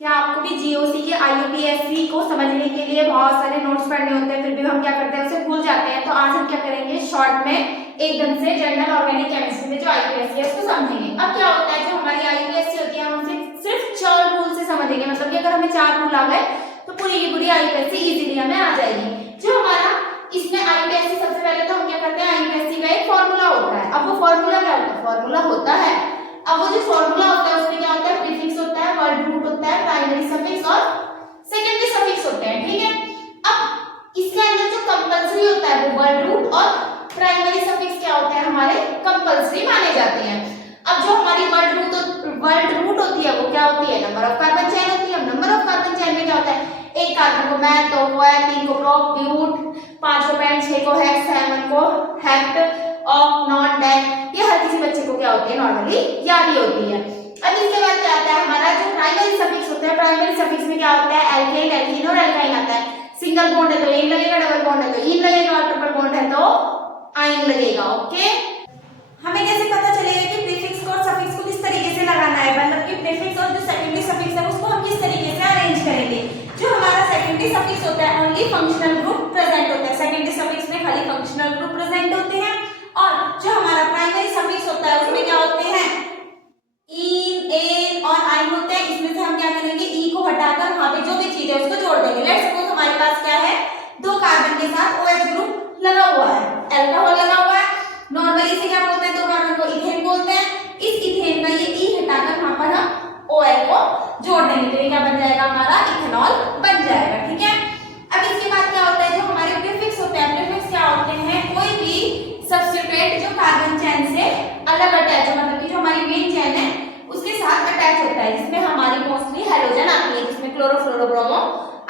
क्या आपको भी जीओसी के आईयूपीएससी को समझने के लिए बहुत सारे नोट्स पढ़ने होते हैं, फिर भी हम क्या करते हैं उसे भूल जाते हैं। तो आज हम क्या करेंगे, शॉर्ट में एकदम से जनरल ऑर्गेनिक केमिस्ट्री में जो आईयूपीएससी है उसको समझेंगे। अब क्या होता है, जो हमारी आईयूपीएससी होती है हम उसे सिर्फ 4 रूल से समझेंगे, मतलब कि अगर हमें 4 रूल आ गए तो पूरी की पूरी आईयूपीएससी इजीली हमें आ जाएगी। जो हमारा इसमें आईयूपीएससी, सबसे पहले तो हम क्या करते हैं, आईयूपीएससी का एक फॉर्मूला होता है। अब वो फॉर्मूला क्या होता है, फॉर्मूला होता है, अब वो जो फॉर्मूला होता है उसमें क्या होता है, प्रीफिक्स होता है, वर्ड रूट होता है, प्राइमरी सफिक्स और सेकेंडरी सफिक्स होते हैं, ठीक है। अब इसके अंदर जो कंपल्सरी होता है वो वर्ड रूट और प्राइमरी सफिक्स क्या होते हैं, हमारे कंपल्सरी माने जाते हैं। अब जो हमारी वर्ड रूट होती है वो क्या होती है, नंबर ऑफ कार्बन चेन होती है। नंबर ऑफ कार्बन चेन में क्या होता है, एक कार्बन को मैथ, 2 को है, 3 को प्रोप, ब्यूट, 5 को पेंट, 6 को हेक्स, 7 को हेक्ट, ऑक, नॉट, डेक, ये हर किसी बच्चे को क्या होती है, नॉर्मली याद ही होती है। अब इसके बाद क्या आता है, हमारा जो प्राइमरी सफिक्स होता है, प्राइमरी सफिक्स में क्या होता है, एल्केन, एल्कीन और एल्काइन आता है। सिंगल बॉन्ड है तो एन लगेगा, डबल बॉन्ड है तो इन लगेगा, और ट्रिपल बॉन्ड है तो आइन लगेगा। ओके, हमें कैसे पता चलेगा कि प्रीफिक्स को और सफिक्स को किस तरीके से लगाना है, मतलब कि प्रीफिक्स और जो सेकेंडरी सफिक्स है उसको हम किस तरीके से अरेंज करेंगे। जो हमारा सेकेंडरी सफिक्स होता है ओनली फंक्शनल ग्रुप प्रेजेंट होता है, सेकेंडरी सफिक्स में खाली फंक्शनल ग्रुप प्रेजेंट होते हैं। और जो हमारा प्राइमरी सफिक्स होता है उसमें क्या होते हैं, इन, एन और आइन होते हैं। इसमें से हम क्या करेंगे, ई को हटाकर वहां पे जो भी चीज है उसको जोड़ देंगे। लेट्स सपोज हमारे पास क्या है, 2 कार्बन के साथ OH ग्रुप लगा हुआ है, अल्कोहल लगा हुआ है। नॉर्मली इसे क्या बोलते हैं, 2 कार्बन को इथेन बोलते हैं। इस इथेन का ये ई हटाकर वहां पर हम OL को जोड़ देंगे तो ये क्या बन जाएगा, हमारा इथेनॉल बन जाएगा, ठीक है। अब इसके बाद क्या होता है, जो हमारे प्रीफिक्स होते हैं, प्रीफिक्स क्या होते हैं, कोई भी सब्स्टिट्यूएंट जो कार्बन चेन से अलग अटैच है, मतलब कि जो हमारी मेन चेन है उसके साथ अटैच होता है, जिसमें हमारी मोस्टली हेलोजन आती है, जिसमें क्लोरो फ्लोरो ब्रोमो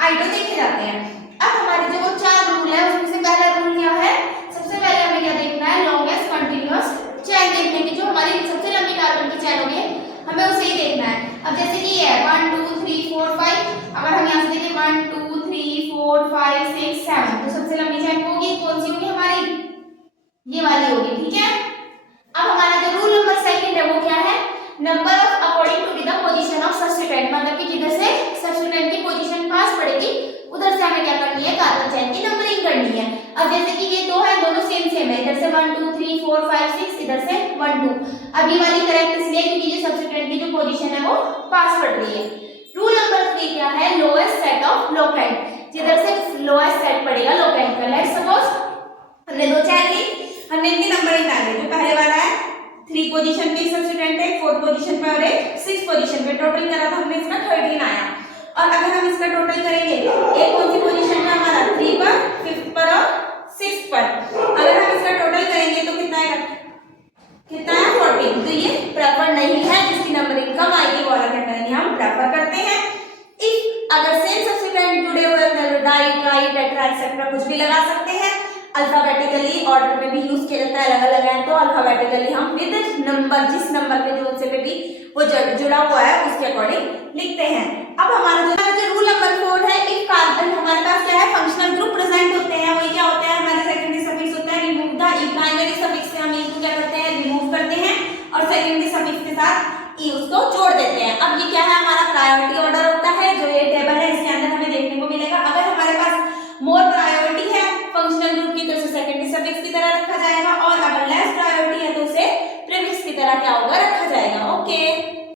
आइडो देखे जाते हैं। अब हमारे जो वो 4 रूल है उसमें से पहला रूल क्या है, सबसे पहले हमें क्या देखना है, लॉन्गेस्ट कंटीन्यूअस चेन देखने की, जो हमारी सबसे लंबी कार्बन की चेन होगी हमें उसे ही देखना है। अब जैसे कि ये है 1 2 3 4 5, अगर हम यहाँ से देखें 1 2 3 4 5 6 7, तो सबसे लंबी चेन होगी कौन सी होगी, हमारी ये वाली होगी, ठीक है। अब हमारा जो रूल नंबर सेकंड है वो क्या है, number of according to the position of substituent, मतलब कि जिधर से सब्स्टिट्यूएंट की पोजीशन पास पड़ेगी उधर से हमें क्या करनी है, कार्बन चेन की नंबरिंग करनी है। अब जैसे कि ये 2 है, दोनों सेम सेम है, इधर से 1 2 3 4 5 6, इधर से 1 2। अब ये वाली करेक्ट इसलिए क्योंकि ये सब्स्टिट्यूएंट की जो पोजीशन है वो पास पड़ रही है। रूल नंबर 3 क्या है, लोएस्ट सेट ऑफ लोकेंट, जिधर से लोएस्ट सेट पड़ेगा लोकेंट का। लेट्स सपोज हमने 2 चेन ली, हमने इनकी नंबरिंग डाली, जो पहले वाला है 3 पोजीशन पे सब्स्टिट्यूएंट है, 4th पोजीशन पे और एक 6th पोजीशन पे, टोटल करा तो हमें इसका 13 आया। और अगर हम इसका टोटल करेंगे, एक कौन सी पोजीशन पे, हमारा 3 पर, 5th पर और 6th पर, अगर हम इसका टोटल करेंगे तो कितना आएगा, कितना है 14। तो ये प्रेफर नहीं है, जिसकी नंबरिंग कम आएगी वो वाला क्या करेंगे, हम प्रेफर करते हैं। इफ अगर सेम सब्स्टिट्यूएंट जुड़े हुए हैं, डाई ट्राई टेट्रा एक्सेट्रा कुछ भी लगा सकते हैं। अल्फाबेटिकली ऑर्डर में भी यूज किया जाता है, अलग अलग है तो अल्फाबेटिकली हम विद नंबर, जिस नंबर पे जो उनसे पे भी वो जुड़ा हुआ है उसके अकॉर्डिंग लिखते हैं। अब हमारा जो रूल नंबर 4 है, इफ कार्बन हमारे पास क्या है, फंक्शनल ग्रुप प्रेजेंट होते हैं, वही क्या होते हैं, हमारे सेकेंडरी सफिक्स होता है, remove the E, primary suffix से हम ई को क्या करते हैं, रिमूव करते हैं और सेकेंडरी सफिक्स के साथ ई उसको जोड़ देते हैं। अब ये क्या है, हमारा प्रायोरिटी